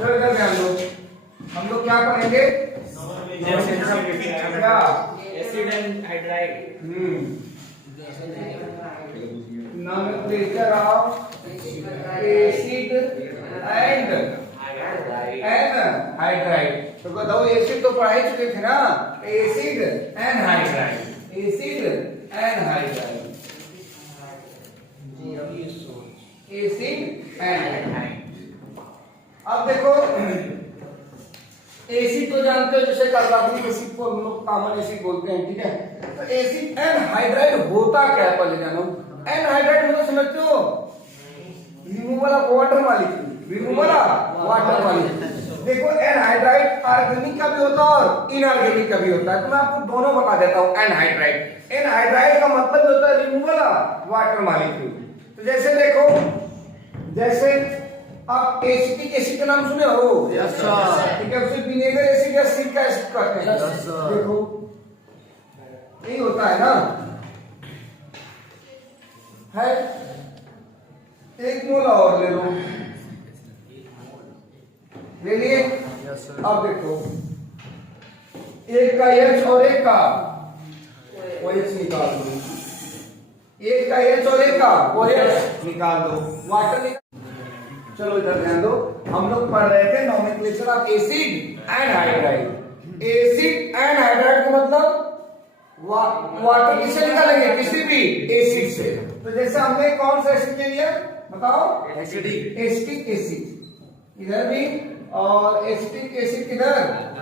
चलो इधर ध्यान दो, हम लोग क्या पढ़ेंगे? क्या? Acid and hydride. Nomenclature of acid and hydride. तो बताओ, एसिड तो पढ़ा ही चुके थे ना, acid and hydride, acid and hydride, acid and hydride. अब देखो, एसिड तो जानते हो, जैसे कार्बोनिक एसिड को हम लोग कॉमन एसिड बोलते हैं, ठीक है? तो एसिड एंड हाइड्राइड होता क्या है पहले जानो। एंड हाइड्राइड मतलब समझते हो, removal of water molecule, removal of water molecule. देखो, एनहाइड्राइड ऑर्गेनिक का भी होता है और इनऑर्गेनिक का भी होता है, तो मैं आपको दोनों बता देता हूं। एनहाइड्राइड, एनहाइड्राइड का मतलब होता है रिमूवल ऑफ वाटर मॉलिक्यूल। तो जैसे देखो, जैसे आप एसिटिक एसिड का नाम सुने हो? Yes sir. ठीक है, उसे विनेगर एसिड या सिरका एसिड कहते हैं। Yes sir. देखो, यही होता है ना, है। एक मोल और ले लो, ले लिए? Yes sir. अब देखो, एक का H और एक का OH निकाल दो, एक का H और एक का OH निकाल दो, वाटर निकाल। चलो इधर ध्यान दो, हम लोग पढ़ रहे थे nomenclature of acid and hydride. Acid and hydride का मतलब वाटर किससे निकालेंगे? किसी भी एसिड से। तो जैसे हमने कौन सा एसिड ले लिया बताओ? एसिडिक। एसिटिक एसिड इधर भी और एसिटिक एसिड किधर?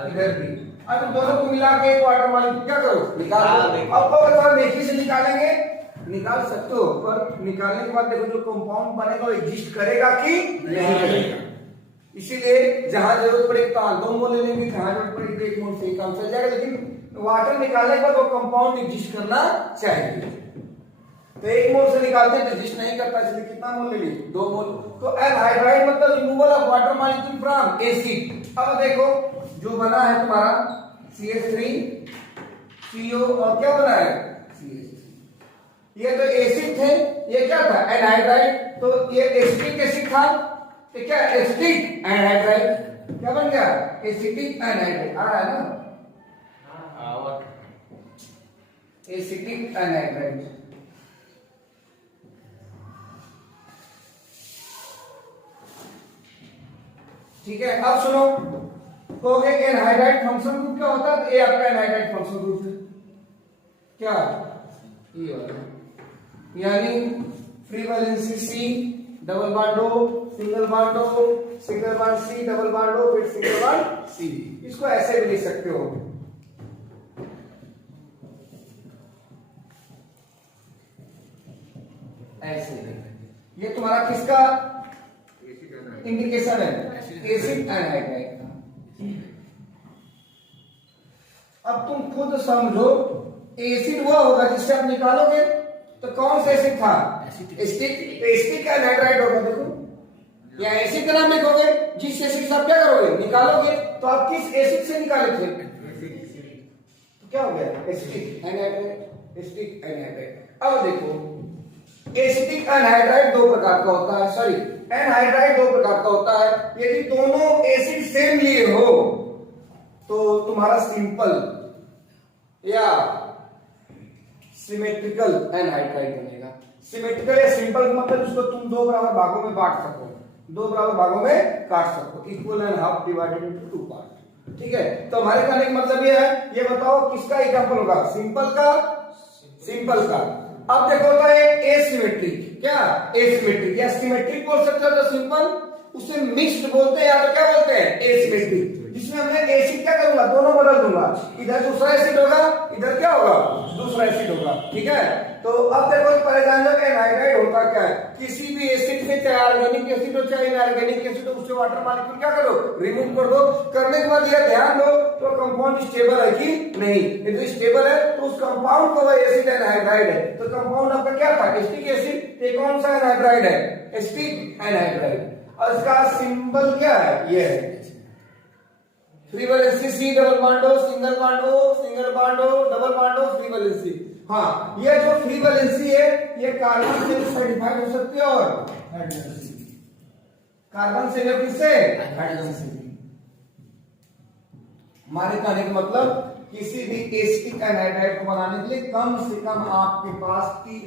इधर भी। अब दोनों को मिला के एक वाटर मॉलिक्यूल क्या करो? निकाल दो। अब अगर देखिए से निकालेंगे, निकाल सकते हो, पर निकालने के बाद देखो जो कंपाउंड बनेगा वो एग्जिस्ट करेगा कि नहीं करेगा। इसीलिए जहां जरूरत पड़ेगी तो 2 मोल ले लेंगे, जहां जरूरत पड़ेगी तो 1 मोल से काम चल जाएगा, लेकिन वाटर निकालने के बाद वो कंपाउंड एग्जिस्ट करना चाहिए। तो 1 मोल से निकालते हैं तो एग्जिस्ट नहीं करता, इसलिए कितना मोल ले लिए? 2 मोल। तो एनहाइड्राइड मतलब removal of water molecule from acid. अब देखो, जो बना है तुम्हारा CH3CO और क्या बना है? CH3। ये तो एसिड थे, ये क्या था? एनहाइड्राइड। तो ये एसिटिक एसिड था, तो क्या एसिटिक एनहाइड्राइड क्या बन गया? Acetic anhydride. आ रहा है ना? Acetic anhydride. ठीक है, अब सुनो, कहोगे एनहाइड्राइड फंक्शन ग्रुप क्या होता है? तो ये आपका एनहाइड्राइड फंक्शन ग्रुप है। क्या? ये वाला, यानी free valency C, double bond O, single bond O, single bond C, double bond O, फिर सिंगल बॉन्ड C। इसको ऐसे भी लिख सकते हो, ऐसे। ये तुम्हारा किसका इंडिकेशन है? एसिड एनहाइड्राइड का। अब तुम खुद समझो, एसिड वो होगा जिससे आप निकालोगे, तो कौन सा एसिड था? एसिटिक। एसिटिक एनहाइड्राइड होगा। देखो, या एसिड का नाम लिखोगे, जिस एसिड से आप क्या करोगे? निकालोगे। तो आप किस एसिड से निकाले थे? तो क्या हो गया? Acetic anhydride, acetic anhydride. अब देखो, एसिटिक एनहाइड्राइड 2 प्रकार का होता है, सॉरी एनहाइड्राइड 2 प्रकार का होता है। यदि दोनों एसिड सेम लिए हो तो तुम्हारा सिंपल या सिमेट्रिकल एनहाइड्राइड बनेगा। सिमेट्रिकल या सिंपल मतलब उसको तुम 2 बराबर भागों में बांट सको, 2 बराबर भागों में काट सको, equal and half divided into 2 part. ठीक है, तो हमारे कहने का मतलब ये है, ये बताओ किसका एग्जांपल होगा? सिंपल का, सिंपल का। अब देखो होता है एसिमेट्रिक। क्या? एसिमेट्रिक या सिमेट्रिक बोल सकते हो तो सिंपल, उसे मिक्स्ड बोलते हैं या तो क्या बोलते हैं? एसिमेट्रिक, जिसमें मैं एसिड क्या करूंगा? दोनों बदल दूंगा, इधर दूसरा एसिड होगा, इधर क्या होगा? दूसरा एसिड होगा। ठीक है, तो अब देखो पहले जान लो एनहाइड्राइड होता क्या है। किसी भी एसिड से, चाहे ऑर्गेनिक एसिड हो चाहे इनऑर्गेनिक एसिड हो, उससे वाटर मॉलिक्यूल क्या करो? रिमूव कर दो। करने के बाद ये ध्यान दो तो कंपाउंड स्टेबल है कि नहीं। यदि स्टेबल है तो उस कंपाउंड को वह एसिड एनहाइड्राइड है। तो कंपाउंड आपका क्या था? Acetic acid. ये कौन सा एनहाइड्राइड है? Acetic anhydride. और इसका सिंबल क्या है? ये है free valency C, double bond O, single bond O, single bond O, double bond O, free valency. हाँ, ये जो फ्री वैलेंसी है ये कार्बन से सर्टिफाइड हो सकती है और हाइड्रोजन से। कार्बन से या किससे, हाइड्रोजन से। हमारे कहने का मतलब किसी भी एसिटिक एनहाइड्राइड को बनाने के लिए कम से कम आपके पास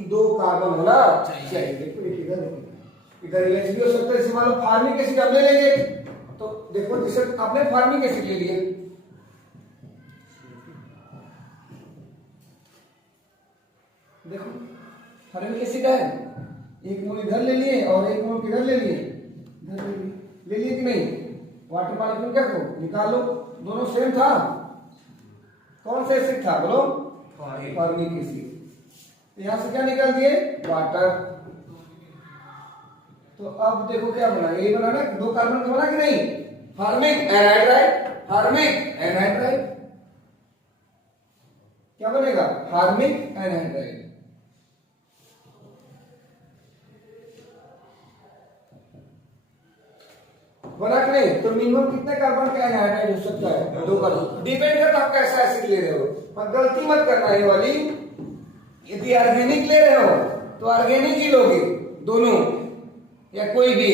2 कार्बन होना चाहिए। देखो इधर एच भी हो सकता है, जैसे मान लो फार्मिक एसिड हम ले लेंगे, तो देखो जैसे आपने फार्मिक एसिड ले लिया, देखो फार्मिक एसिड है, 1 मोल इधर ले लिए और 1 मोल किधर ले लिए, इधर ले लिए कि नहीं। वाटर मॉलिक्यूल क्या करो, निकाल लो, दोनों सेम था, कौन सा एसिड था बोलो, फॉर्मिक एसिड। यहां से क्या निकाल दिए, वाटर। तो अब देखो क्या बना, ये बना ना, 2 कार्बन का बना कि नहीं, फॉर्मिक एनहाइड्राइड, फॉर्मिक एनहाइड्राइड क्या बनेगा, फॉर्मिक एनहाइड्राइड। बना कि नहीं। तो मिनिमम कितने कार्बन का एनहाइड्राइड हो सकता है, 2 कार्बन। डिपेंड करता है आप कैसा एसिड ले रहे हो, पर गलती मत करना ये वाली, यदि ऑर्गेनिक ले रहे हो तो ऑर्गेनिक ही लोगे दोनों, या कोई भी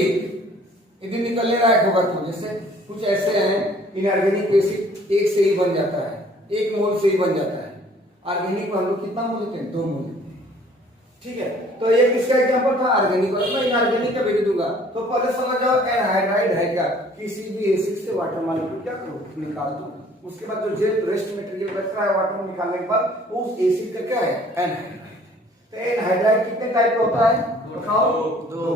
यदि निकलने लायक होगा तो। जैसे कुछ ऐसे हैं इनऑर्गेनिक एसिड 1 से ही बन जाता है, 1 मोल से ही बन जाता है। ऑर्गेनिक में हम लोग कितना मोल लेते हैं, 2 मोल, ठीक है। तो ये किसका एग्जांपल था, ऑर्गेनिक वाला। मैं इनऑर्गेनिक का भी दूंगा, तो पहले समझ जाओ एनहाइड्राइड है क्या, किसी भी एसिड से वाटर मॉलिक्यूल क्या करो, निकाल दो। उसके बाद जो जेल रेस्ट मटेरियल बच रहा है वाटर में निकालने के बाद, उस एसिड का क्या है, एनहाइड्राइड। तो एनहाइड्राइड कितने टाइप का होता है, बताओ, 2,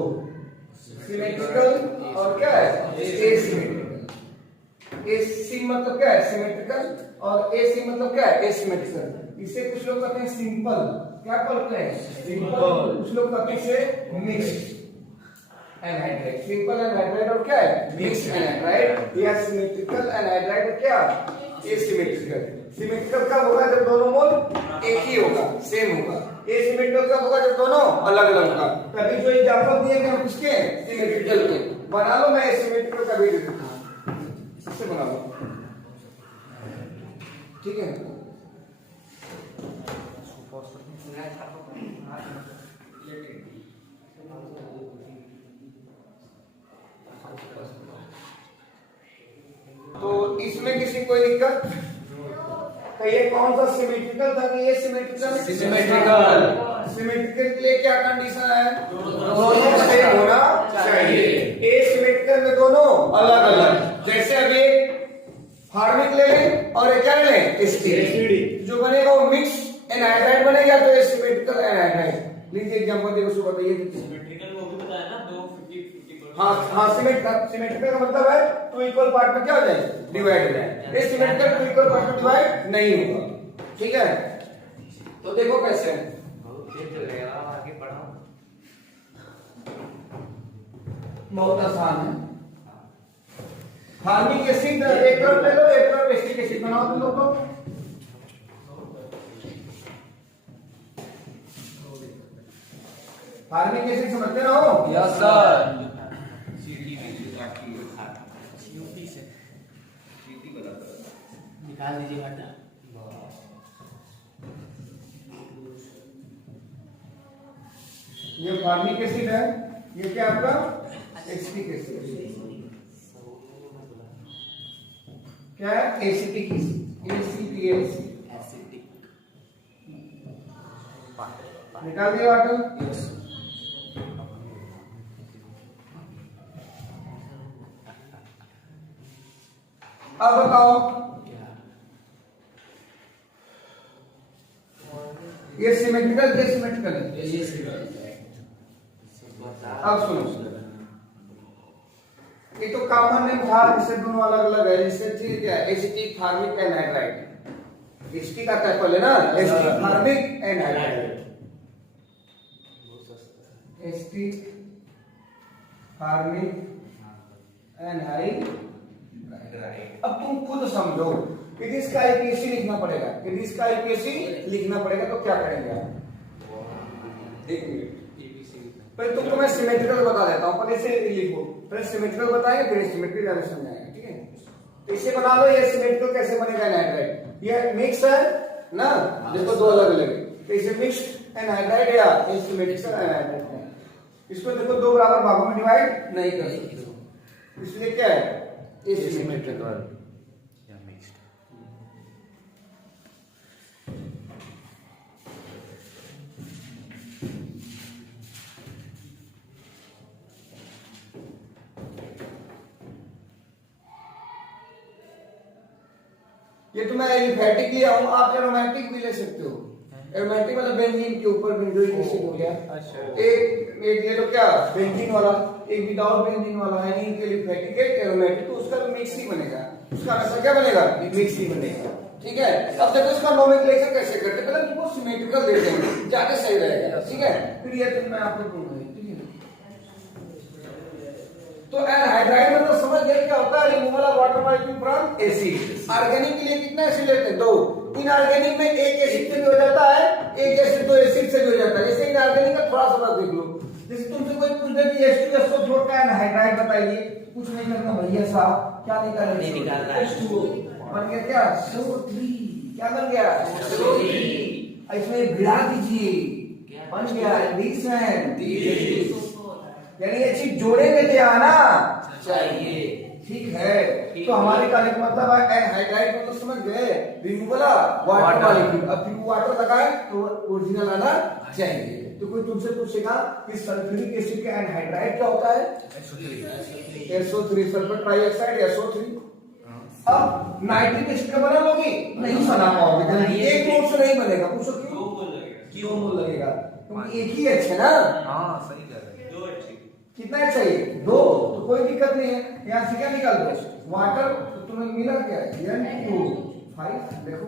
सिमेट्रिकल और क्या है, एसिमेट्रिकल। एसी मतलब क्या है, सिमेट्रिकल, और एसी मतलब क्या है, एसिमेट्रिकल। इसे कुछ लोग कहते हैं सिंपल, क्या बोलते हैं, सिंपल। कुछ लोग कहते हैं मिक्स्ड एनहाइड्राइड। सिंपल एनहाइड्राइड और क्या है, मिक्स्ड एनहाइड्राइड, या सिमेट्रिकल एनहाइड्राइड, क्या एसिमेट्रिकल। सिमेट्रिकल कब होगा, जब दोनों मोल एक ही होगा, सेम होगा। एसिमेट्रिकल कब होगा, जब दोनों अलग अलग होगा। तभी जो एग्जांपल दिए गए हम किसके, सिमेट्रिकल के। बना लो, मैं एसिमेट्रिकल का भी देता हूं, इससे बना लो, ठीक है। तो इसमें किसी कोई दिक्कत, तो ये कौन सा सिमेट्रिकल था कि ये सिमेट्रिकल, सिमेट्रिकल। सिमेट्रिकल के लिए क्या कंडीशन है, दोनों सेम होना चाहिए। एसिमेट्रिकल में दोनों अलग अलग। जैसे अभी फार्मिक ले लें और क्या ले लें, एसिडी, जो बनेगा वो मिक्स एनहाइड्राइड बनेगा, तो एसिमेट्रिकल एनहाइड्राइड। लीजिए एग्जांपल देखो, उसको बताइए। सिमेट्रिकल वो भी बताया ना, 2 50-50। हाँ, सिमेट्रिकल का मतलब है 2 इक्वल पार्ट में क्या हो जाए, डिवाइड हो जाए। ये सिमेट्रिकल 2 इक्वल पार्ट में डिवाइड नहीं होगा, ठीक है। तो देखो कैसे है, आगे बढ़ाओ, बहुत आसान है। फार्मिक एसिड एक तरफ ले लो, एक तरफ एसिटिक एसिड बनाओ तुम लोग को। फार्मिक एसिड समझते ना हो, यस सर। निकाल दीजिए घटा। ये फार्मिक एसिड है, ये क्या आपका एसिटिक एसिड, क्या है, एसिटिक एसिड, एसिटिक। निकाल दिया वाटर, यस। अब बताओ ये सिमेट्रिकल के सिमेट्रिकल है। अब सुनो, ये तो कॉमन नेम था, जिससे दोनों अलग अलग है। जैसे चीज क्या है, एसिटिक, फार्मिक, एनहाइड्राइड। एसिटिक आता है पहले ना, acetic, formic, anhydride. Acetic, formic, anhydride. अब तुम खुद समझो, यदि इसका आईपीएसी लिखना पड़ेगा, यदि इसका आईपीएसी लिखना पड़ेगा तो क्या करेंगे आप, एक मिनट, पहले तुमको मैं सिमेट्रिकल बता देता हूं, पहले से लिखो, पहले सिमेट्रिकल बताएंगे फिर सिमेट्री ज्यादा समझाएंगे, ठीक है। तो इसे बना लो, ये सिमेट्रिकल कैसे बनेगा, एनहाइड्राइड। ये मिक्स है ना, देखो 2 अलग अलग है, तो इसे मिक्स्ड एनहाइड्राइड या सिमेट्रिकल एनहाइड्राइड है। इसको देखो 2 बराबर भागों में डिवाइड नहीं कर सकते हो, इसलिए क्या है एसिमेट्रिकल। या मिक्स्ड। ये तो मैं एलिफेटिक लिया हूं, आप एरोमेटिक भी ले सकते हो। एरोमेटिक मतलब बेंजीन के ऊपर बेंजोइक एसिड हो गया। एक ये तो क्या बेंजीन वाला, एक विदाउट बेंजीन वाला है, नहीं एलिफेटिक एक एरोमेटिक, तो उसका मिक्स ही बनेगा, उसका आंसर क्या बनेगा मिक्स ही बनेगा। ठीक है, अब देखो इसका नोमेनक्लेचर कैसे करते हैं, पहले तुमको सिमेट्रिकल देते हैं ज्यादा सही रहेगा। ठीक है, फिर ये तो मैं आपको दूंगा। ठीक है, तो एनहाइड्राइड मतलब समझ गए क्या होता है, removal of water molecule from acid. Organic के लिए कितना एसिड लेते हैं, 2। इनऑर्गेनिक में एक एसिड से भी हो जाता है, एक एसिड तो एसिड से भी हो जाता है। जैसे इनऑर्गेनिक का थोड़ा सा बात देख लो, जैसे तुमसे कोई पूछ दे कि H2SO छोड़ का एनहाइड्राइड बताइए, कुछ नहीं करना भैया साहब, क्या नहीं करना, नहीं निकालना है। H2O बन गया क्या SO3, क्या बन गया SO3, इसमें भिड़ा दीजिए, बन गया डिसैन, यानी ये चीज जोड़े में ले आना चाहिए। ठीक है, तो हमारे कहने का मतलब है एनहाइड्राइड मतलब समझ गए, रिमूवल ऑफ वाटर मॉलिक्यूल। अब प्योर वाटर लगाए तो ओरिजिनल आना चाहिए। तो कोई तुमसे पूछेगा कि सल्फ्यूरिक एसिड का एनहाइड्राइड क्या होता है, SO3 सल्फर ट्राइऑक्साइड SO3। अब नाइट्रिक एसिड का बना लोगे, नहीं बना पाओगे, एक मोल से नहीं बनेगा। पूछो क्यों, क्यों मोल लगेगा, क्योंकि एक ही H है ना। हाँ सही कह रहे हैं। कितना H चाहिए, 2, तो कोई दिक्कत नहीं है, यहाँ से क्या निकाल दो वाटर, तो तुम्हें मिला क्या N2 देखो,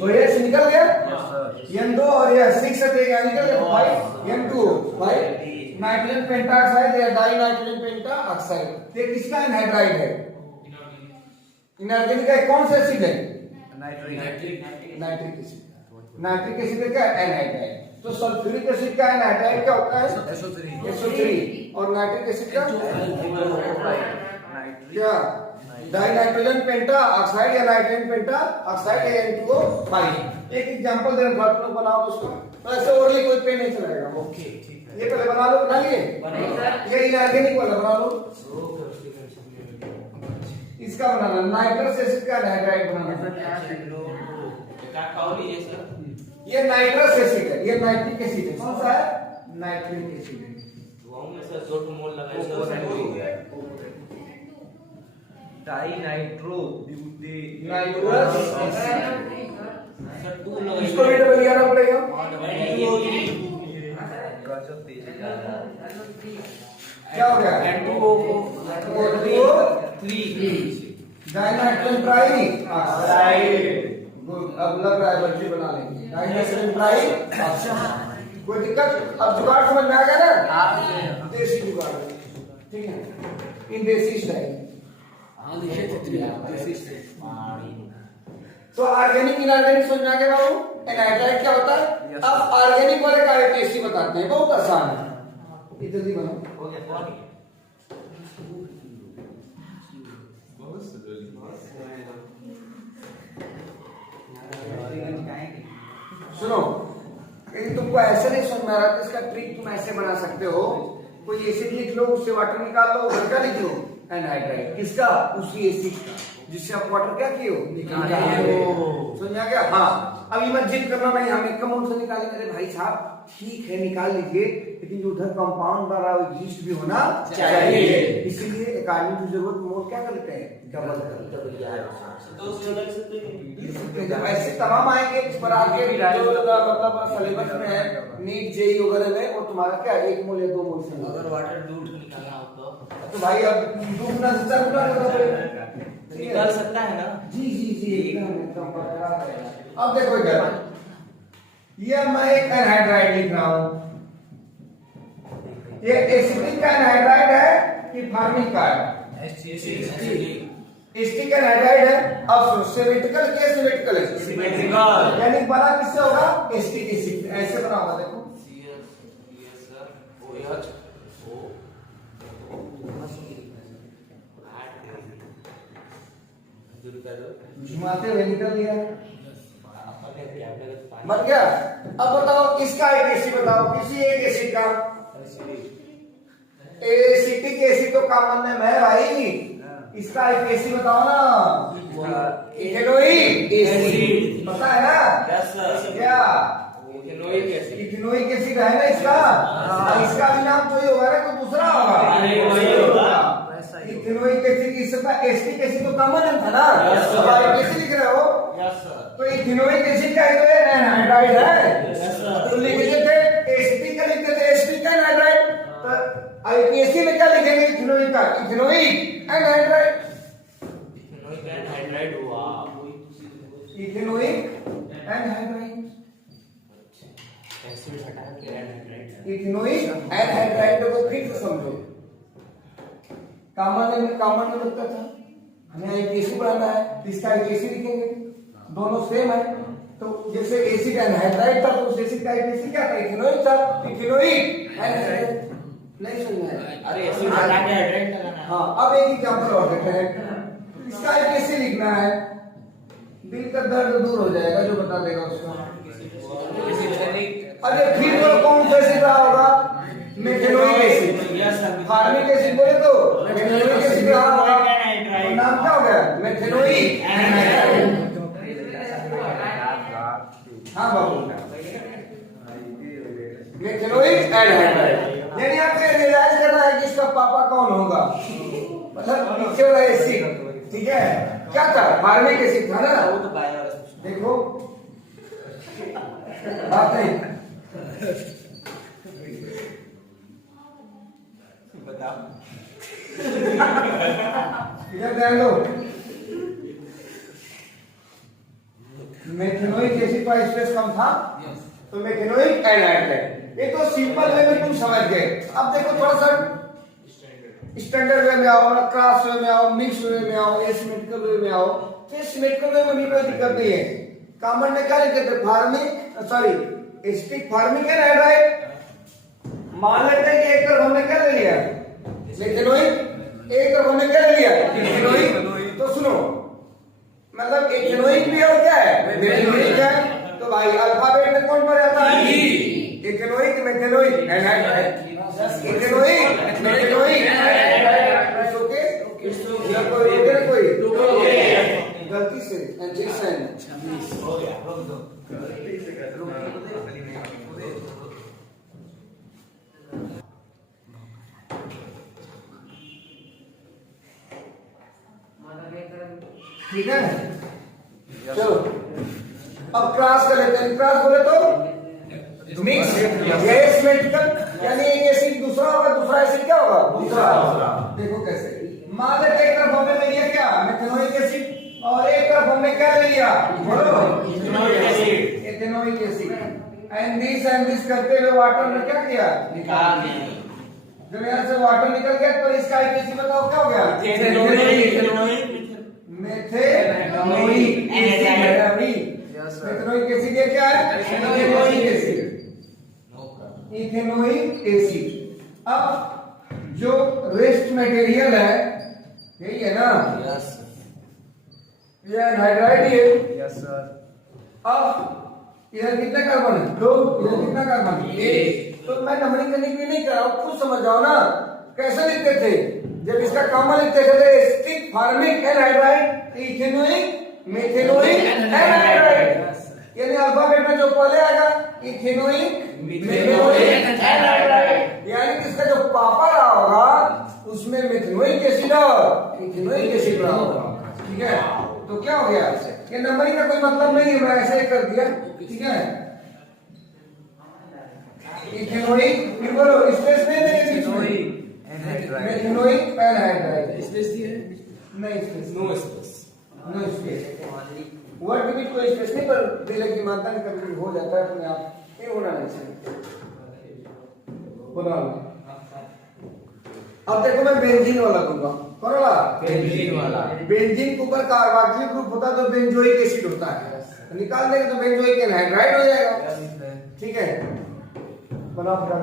तो ये से निकल गया N2 और ये 6 से यहाँ निकल गया 5 N2 5 नाइट्रोजन पेंटाऑक्साइड या डाई नाइट्रोजन पेंटाऑक्साइड। ये किसका एनहाइड्राइड है, इनऑर्गेनिक का कौन सा एसिड है, नाइट्रिक एसिड। नाइट्रिक एसिड का एनहाइड्राइड। तो सल्फ्यूरिक एसिड का एनहाइड्राइड क्या होता है SO3 और नाइट्रिक एसिड का क्या डाई नाइट्रोजन पेंटाऑक्साइड या नाइट्रोजन पेंटाऑक्साइड या N2O5। एक एग्जांपल दे रहा हूं, बनाओ उसको, तो ऐसे ओरली कोई पे नहीं चलेगा। ओके ठीक है, ये पहले बना लो, बना लिए, ये इनऑर्गेनिक वाला बना लो, इसका बनाना नाइट्रस एसिड का एनहाइड्राइड बनाना। ये नाइट्रस एसिड है, ये नाइट्रिक एसिड है, कौन सा है नाइट्रिक एसिड है। डाई नाइट्रो ब्यूटे नाइट्रस इसको भी डबल लियाना पड़ेगा। गजब तेज है। क्या हो गया N2O3 डाइनाइट्रोजन ट्राइऑक्साइड। अब लग रहा है बच्चे बना लेंगे डाइनाइट्रोजन ट्राइऑक्साइड। कोई दिक्कत, अब जुगाड़ समझ में आ गया ना, देसी जुगाड़। ठीक है, इन देसी स्टाइल। तो ऑर्गेनिक इनऑर्गेनिक समझ में आ गया बाबू। एनहाइड्राइड क्या होता है, अब ऑर्गेनिक वाले का टेस्टी बताते हैं, बहुत आसान है, ये जल्दी बनाओ। सुनो, यदि तुमको ऐसे नहीं समझ में आ रहा तो इसका ट्रिक तुम ऐसे बना सकते हो, कोई एसिड लिख लो, उससे वाटर निकाल लो, उधर क्या लिख लो एनहाइड्राइड, किसका उसी एसिड का जिससे आप वाटर क्या किए हो निकाले हो। समझ आ गया। हाँ, अब ये मत जिद करना नहीं हम एक अमाउंट से निकालेंगे, अरे भाई साहब ठीक है निकाल लीजिए, लेकिन जो उधर कंपाउंड बन रहा है वो एग्जिस्ट भी होना चाहिए। इसीलिए एक आदमी की जरूरत मोल क्या करते हैं, डबल जब ऐसे तमाम आएंगे पर आगे जो मतलब सिलेबस में है नीट जेई वगैरह में, वो तुम्हारा क्या 1 मोल या 2 मोल से अगर वाटर दूध निकालना हो तो भाई अब दूसरा से 4 गुना करना पड़ेगा, निकाल सकता है ना। जी जी जी एकदम बरकरार रहेगा। अब देखो इधर ये मैं एक एनहाइड्राइड लिख रहा हूं, ये एसिडिक का एनहाइड्राइड है कि फार्मिक का है, एसिडिक एनहाइड्राइड है। अब सिमेट्रिकल के सिमेट्रिकल है, सिमेट्रिकल यानी बना किससे होगा एसिडिक एसिड, ऐसे बना होगा देखो घुमाते हुए निकल लिया, बन गया। अब बताओ किसका एक एसिड बताओ, किसी एक एसिड का एसिडिक एसी तो कॉमन नेम है भाई, इसका एक एसी बताओ ना। इथेनोइक एसिड पता है ना? Yes sir. क्या इथेनोइक एसिड। इथेनोइक एसिड है ना इसका, इसका भी नाम कोई होगा ना, कोई दूसरा होगा। अरे वही होगा। इथेनोइक एसिड, इसका एसिटिक एसिड तो कॉमन नेम था ना, Yes, sir. अब आप कैसे लिख रहे हो? Yes sir. तो इथेनोइक एसिड का तो एनहाइड्राइड है, Yes, sir. तो लिखते थे एसिटिक का, लिखते थे एसिटिक का एनहाइड्राइड, तो आईपीएससी में क्या लिखेंगे? इथेनोइक का, इथेनोइक एनहाइड्राइड। इथेनोइक एनहाइड्राइड हुआ वही दूसरी इथेनोइक एनहाइड्राइड, एसिड हटा के एनहाइड्राइड। इथेनोइक एनहाइड्राइड को फिर से समझो। कॉमन में लगता था, हमें आईपीएससी पढ़ाना है, इसका आईपीएससी लिखेंगे, दोनों सेम है। तो जैसे एसिड एनहाइड्राइड था, तो उस एसिड का आईपीएससी क्या था? इथेनोइक था, इथेनोइक एनहाइड्राइड। नहीं सुन रहे हैं? अरे एसिड हटा के हाइड्राइड लगाना। हाँ, अब एक एग्जांपल और देखते हैं। इसका आईपीएससी लिखना है, दिल का दर्द दूर हो जाएगा जो बता देगा उसका। अरे फिर वो कौन सा एसिड रहा होगा? Methanoic acid. Yes sir. Formic acid बोले तो मेथेनोइक एसिड रहा होगा, तो नाम क्या हो गया? Methanoic anhydride. हाँ बाबू, मेथेनोइक एनहाइड्राइड। यानी आपको रियलाइज करना है कि इसका पापा कौन होगा, मतलब नीचे वाला एसिड, ठीक है? क्या था? फार्मिक एसिड था ना। वो तो बायो देखो बात नहीं, बताओ। इधर ध्यान दो। मेथेनोइक एसिड का स्ट्रेस कम था, तो मेथेनोइक एनहाइड्राइड। ये तो सिंपल वे में तुम समझ गए। अब देखो थोड़ा सा स्टैंडर्ड वे में आओ, क्लास वे में आओ, मिक्स वे में आओ, एसिमेट्रिकल वे में आओ। तो एसिमेट्रिकल वे में भी कोई दिक्कत नहीं है। कॉमन में क्या लिखते थे? Formic, sorry acetic formic anhydride. मान लेते हैं कि एक तरफ हमने क्या ले लिया? मेथेनोइक। एक तरफ हमने क्या ले लिया? इथेनोइक। तो सुनो, मतलब इथेनोइक भी और क्या है? मेथेनोइक है। तो भाई अल्फाबेट में कौन पड़ जाता है? Ethanoic, methanoic anhydride. Ethanoic, methanoic anhydride. Okay? या कोई रोके ना कोई? गलती से एंटीसेन हो गया, रोक दो। ठीक है, चलो अब क्रॉस कर लेते हैं। क्रॉस बोले तो मिक्स या एसिमेट्रिकल, यानी एक एसिड दूसरा होगा, दूसरा एसिड क्या होगा? दूसरा होगा। देखो कैसे, मान लेते एक तरफ हमने ले लिया क्या? मेथेनोइक एसिड, और एक तरफ हमने क्या ले लिया? बोलो, इथेनोइक एसिड। एंड दिस करते हुए वाटर ने क्या किया? निकाल दिया। जब यहाँ से वाटर निकल गया, तो इसका आईपीएससी बताओ क्या हो गया? Methanoic acid. ये क्या है? Ethanoic acid. Ethanoic acid. अब जो रेस्ट मटेरियल है यही है ना? यस ये एनहाइड्राइड है। Yes sir. अब इधर कितना कार्बन है? 2। इधर कितना कार्बन है? 1। तो मैं नंबरिंग करने के लिए नहीं कर रहा हूँ, खुद समझ जाओ ना। कैसे लिखते थे? जब इसका कॉमन लिखते थे acetic formic anhydride, ethanoic, methanoic anhydride. यानी अल्फाबेट में जो पहले आएगा इथेनोइक, मेथेनोइक एनहाइड्राइड। यानी कि इसका जो पापा रहा होगा उसमें मेथेनोइक एसिड और इथेनोइक एसिड रहा होगा। ठीक है, तो क्या हो गया? ये नंबरिंग का कोई मतलब नहीं है, मैं ऐसे ही कर दिया। ठीक है, इथेनोइक, फिर बोलो स्पेस नहीं देंगे बीच में। मेथेनोइक एनहाइड्राइड स्पेस दिए? नहीं space, no space, no space. Word के बीच कोई स्पेस नहीं, पर दिल की मानता नहीं, कभी हो जाता है अपने आप, ये होना नहीं चाहिए। बोला अब देखो मैं बेंजीन वाला दूंगा। कौन वाला? बेंजीन वाला। बेंजीन के ऊपर कार्बोक्सिलिक ग्रुप होता है तो बेंजोइक एसिड होता है, निकाल देंगे तो बेंजोइक एनहाइड्राइड हो जाएगा। ठीक है, बनाओ फिर।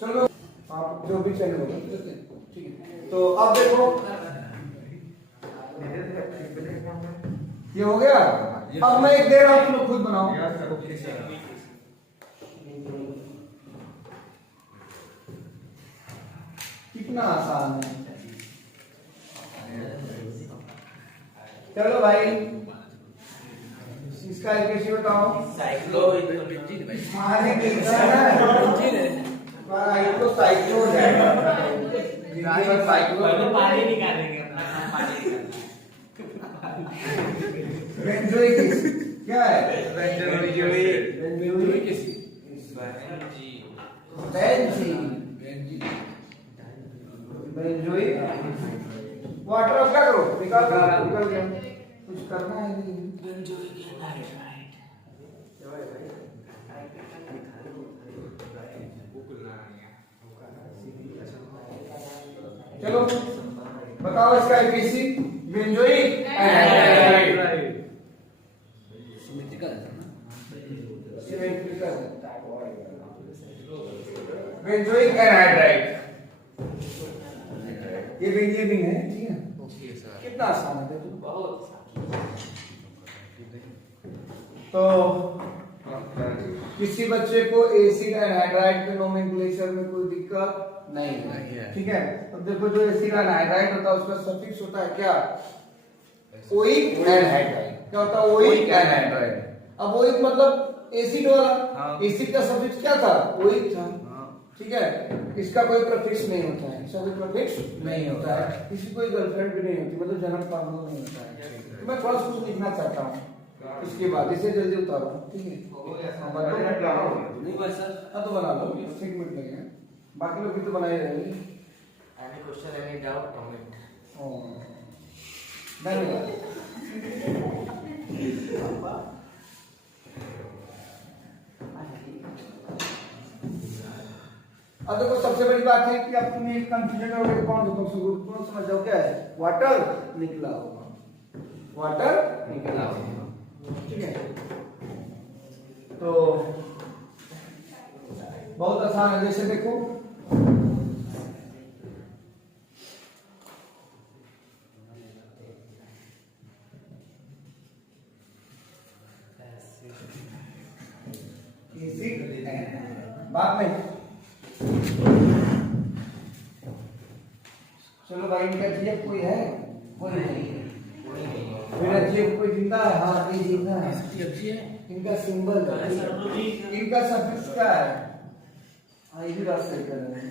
चलो आप जो भी चैनल होगा, ठीक है। तो अब देखो ये हो गया। अब मैं एक दे रहा हूं, तुम लोग खुद बनाओ। कितना आसान है। चलो भाई, इसका कैसे बताओ। साइक्लो मारे कितना है, साइक्लो साइक्लो है, साइक्लो पानी निकालेंगे अपना काम पानी बेंजोइक क्या है, बेंजोइक वाटर ऑफ क्या करो, निकाल गया, कुछ करना है नहीं। चलो बताओ इसका एपीसी बेंजोइक एनाहाइड्राइड। बेंजोइक एनाहाइड्राइड, ये बेंजीन है, ठीक है। कितना आसान है देखो, बहुत तो किसी बच्चे को एसिड एनहाइड्राइड के नोमेनक्लेचर में कोई दिक्कत नहीं है, ठीक है। अब देखो जो एसिड एनहाइड्राइड होता है उसका सफिक्स होता है क्या, ओइक एनहाइड्राइड। क्या होता है, ओइक एनहाइड्राइड। अब ओइक मतलब एसिड वाला, एसिड का सफिक्स क्या था, ओइक था, ठीक है। इसका कोई प्रीफिक्स नहीं होता है, इसका कोई प्रीफिक्स नहीं होता है, किसी कोई गर्लफ्रेंड भी नहीं होती, मतलब जन्म पागल नहीं होता है। तो मैं थोड़ा कुछ लिखना चाहता हूँ इसके बाद, इसे जल्दी उतारो, ठीक है। नहीं बस सर, हाँ तो बना लो, 1 मिनट लगेगा, बाकी लोग भी तो बनाए रहेंगे। Any question any doubt comment. धन्यवाद। अब देखो सबसे बड़ी बात है कि अब तुम्हें एक कंफ्यूजन हो गया, कौन समझ जाओ क्या है, वाटर निकला होगा, वाटर निकला होगा, ठीक है। तो बहुत आसान है, जैसे देखो बात नहीं। चलो भाई, इनका जीएफ कोई है, कोई नहीं, मेरा जीएफ कोई जिंदा है, हाँ ये जिंदा है, इनका सिंबल है, इनका सफिक्स क्या है, हाँ ये भी बात सही कर रहे हैं,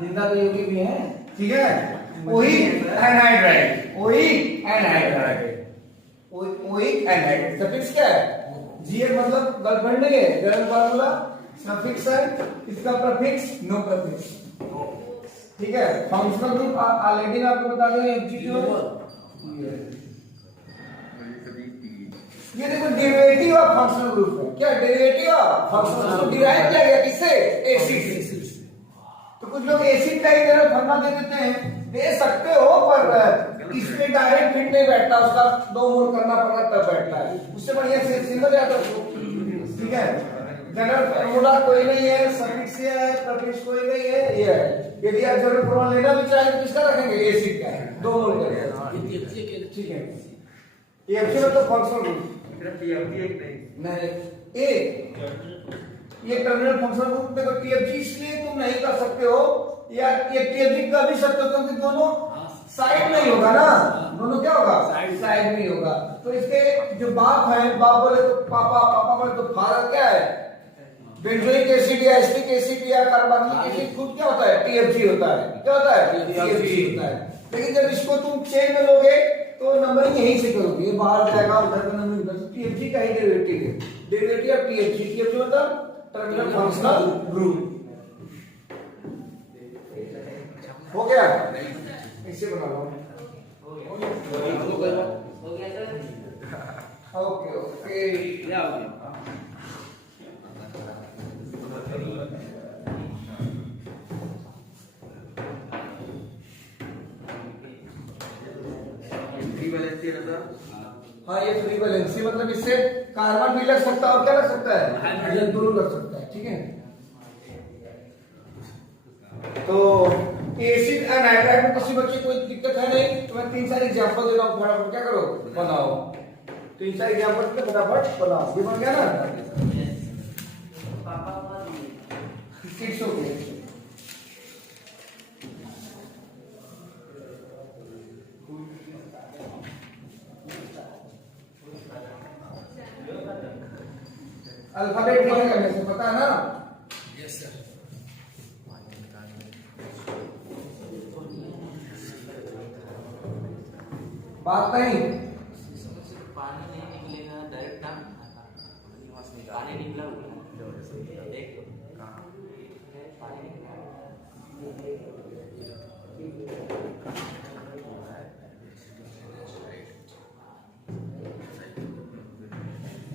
जिंदा तो ये भी है, ठीक है। Oic anhydride, oic anhydride, oic anhydride, suffix क्या है, जीएफ मतलब गर्लफ्रेंड नहीं है, गर्ल फार्मूला सफिक्स है, इसका प्रीफिक्स नो प्रीफिक्स, ठीक है। फंक्शनल ग्रुप ऑलरेडी आपको बता दें एमसीक्यू, ये देखो डेरिवेटिव ऑफ फंक्शनल ग्रुप है, क्या derivative of functional group derive किया गया किससे, एसिड से। तो कुछ लोग एसिड का ही फॉर्मूला दे देते हैं, दे सकते हो, पर इसमें डायरेक्ट फिट नहीं बैठता, उसका 2 मोल करना पड़ता तब बैठता है, उससे बढ़िया से सिंपल याद रखो, ठीक है। जनरल फॉर्मूला कोई नहीं है, सफिक्स ये है, प्रीफिक्स कोई नहीं है, ये है। यदि आप जनरल फॉर्मूला लेना भी चाहें तो किसका रखेंगे, एसिड का, 2 मोल करेगा, ठीक है। ये एक्चुअली तो फंक्शनल ग्रुप नहीं, ये टर्मिनल फंक्शनल ग्रुप देखो, टीएफजी इसलिए तुम नहीं कर सकते हो, या ये टीएफजी कर भी सकते हो क्योंकि दोनों साइड नहीं होगा ना, दोनों क्या होगा, साइड नहीं होगा। तो इसके जो बाप है, बाप बोले तो पापा, पापा बोले तो फादर, क्या है, बेंजोइक एसिड या एसिटिक एसिड या कार्बोनिक एसिड खुद क्या होता है, टीएफजी होता है, क्या होता है, टीएफजी होता है। लेकिन जब इसको तुम चेन में लोगे तो नंबरिंग यहीं से करोगे, बाहर जाएगा, उधर का नंबरिंग उधर, टीएफजी का ही डेरिवेटिव है, डेरिवेटिव ऑफ टीएफजी, टीएफजी मतलब टर्मिनल फंक्शनल ग्रुप, हो गया, इसे बना लो, ओके ओके, हाँ ये फ्री वैलेंसी मतलब इससे कार्बन भी लग सकता है और क्या लग सकता है, हाइड्रोजन दोनों लग सकता है, ठीक है। तो एसिड एनहाइड्राइड में किसी बच्चे कोई दिक्कत है नहीं, तो मैं 3 4 एग्जांपल देता हूं, फटाफट क्या करो बनाओ, 3 4 एग्जांपल पे फटाफट बनाओ। ये बन गया ना? पापा इट्स ओके। अल्फाबेट डिवाइड करने से पता है ना? Yes sir. बात नहीं। पानी नहीं निकलेगा डायरेक्ट ना, पानी निकला हुआ देख पानी निकला।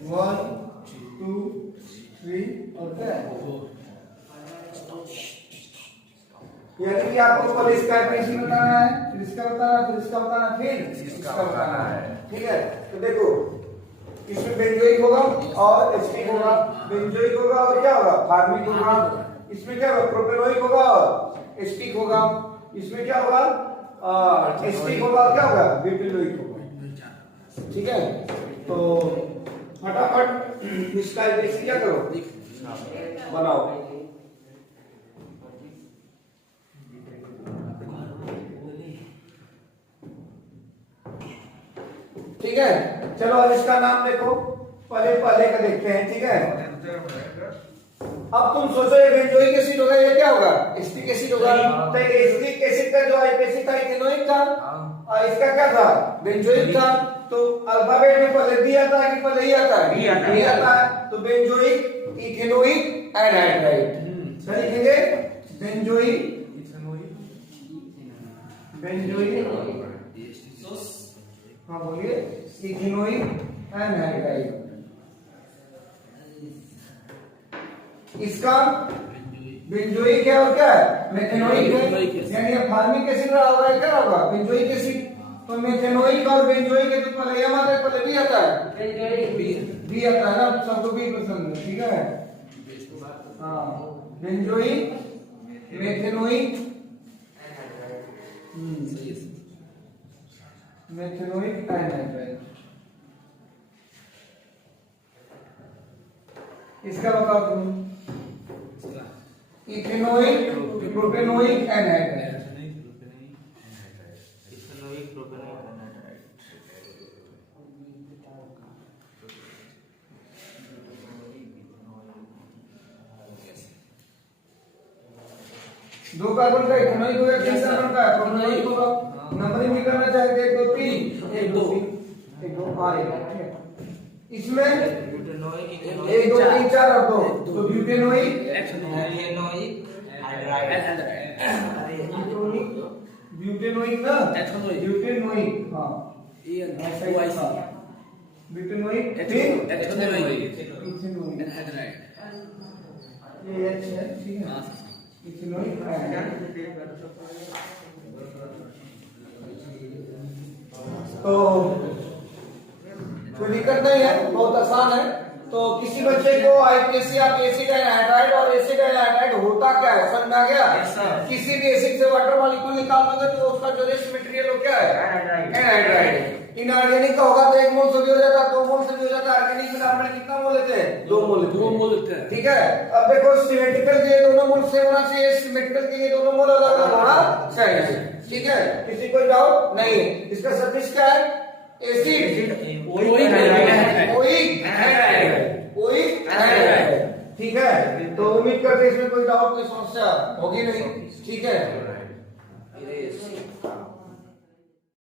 1 2 3 और क्या है? यानी कि आपको पहले इसका एप्लीकेशन बताना है, फिर इसका बताना, फिर इसका बताना, फिर इसका बताना है। ठीक है? तो देखो इसमें बेंजोइक होगा और एस्टिक होगा। बेंजोइक होगा और क्या होगा? फार्मिक होगा। इसमें क्या होगा? प्रोपेनोइक होगा और एस्टिक होगा। इसमें क्या होगा? एस्टिक होगा और क्या होगा? ब्यूटेनोइक होगा। ठीक है? तो फटाफट इसका एप्लीकेशन क्या करो बनाओ। ठीक है, चलो अब इसका नाम देखो, पहले पहले का देखते हैं। ठीक है, अब तुम सोचो ये बेंजोइक एसिड होगा, ये क्या होगा? एस्टिक एसिड होगा। तो एस्टिक एसिड का जो आईपीएसी था इथेनोइक था और इसका क्या था? बेंजोइक था। तो अल्फाबेट में पहले बी आता है कि पहले ई आता है? बी आता है। तो बेंजोइक, इथेनोइक, एनहाइड्राइड। सही लिखेंगे बेंजोइक, बेंजोइक, हाँ बोलिए, इथेनोइक, एनहाइड्राइड। इसका बेंजोइक है और क्या है? मेथेनोइक है। यानी ये फार्मिक एसिड रहा होगा, क्या होगा? Benzoic acid. तो मेथेनोइक और बेंजोइक है तो पहले एम आता है पहले बी आता है? बी आता है ना, सबको बी पसंद है। ठीक है, हाँ बेंजोइक, मेथेनोइक, मेथेनोइक, एनहाइड्राइड। इसका बताओ तुम। Ethanoic, propanoic, anhydride. Ethanoic, propanoic, anhydride. दो कार्बन का इथेनोइक होगा, 3 कार्बन का प्रोपेनोइक होगा। नंबरिंग भी करना चाहेंगे 1 2 3 1 2 3 1 2 आ रही है। इसमें ब्यूटेनोइक, 1 2 3 4 और 2 तो ब्यूटेनोइक, इथेनोइक, ब्यूटेनोइक ना, ब्यूटेनोइक, हाँ ब्यूटेनोइक, फिर इथेनोइक, ये H है। ठीक है, इथेनोइक, तो कोई दिक्कत नहीं है, बहुत आसान है। तो किसी बच्चे को आईपीएसी आप एसिड एनहाइड्राइड और एसिड एनहाइड्राइड होता क्या है समझ आ गया? किसी भी एसिड से वाटर मॉलिक्यूल निकाल दोगे तो उसका जो रेस्ट मटेरियल हो क्या है? एनहाइड्राइड। इनऑर्गेनिक का होगा तो 1 मोल से भी हो जाता है, 2 मोल से भी हो जाता है। ऑर्गेनिक में नॉर्मली कितना मोल लेते हैं? 2 मोल लेते हैं। ठीक है, अब देखो सिमेट्रिकल के लिए दोनों मोल सेम होना चाहिए, सिमेट्रिकल के लिए दोनों मोल अलग अलग होना चाहिए। ठीक है, किसी कोई डाउट नहीं है। इसका सफिक्स क्या है? एसिड, ठीक है। तो उम्मीद करते हैं इसमें कोई डाउट, कोई समस्या होगी नहीं। ठीक है।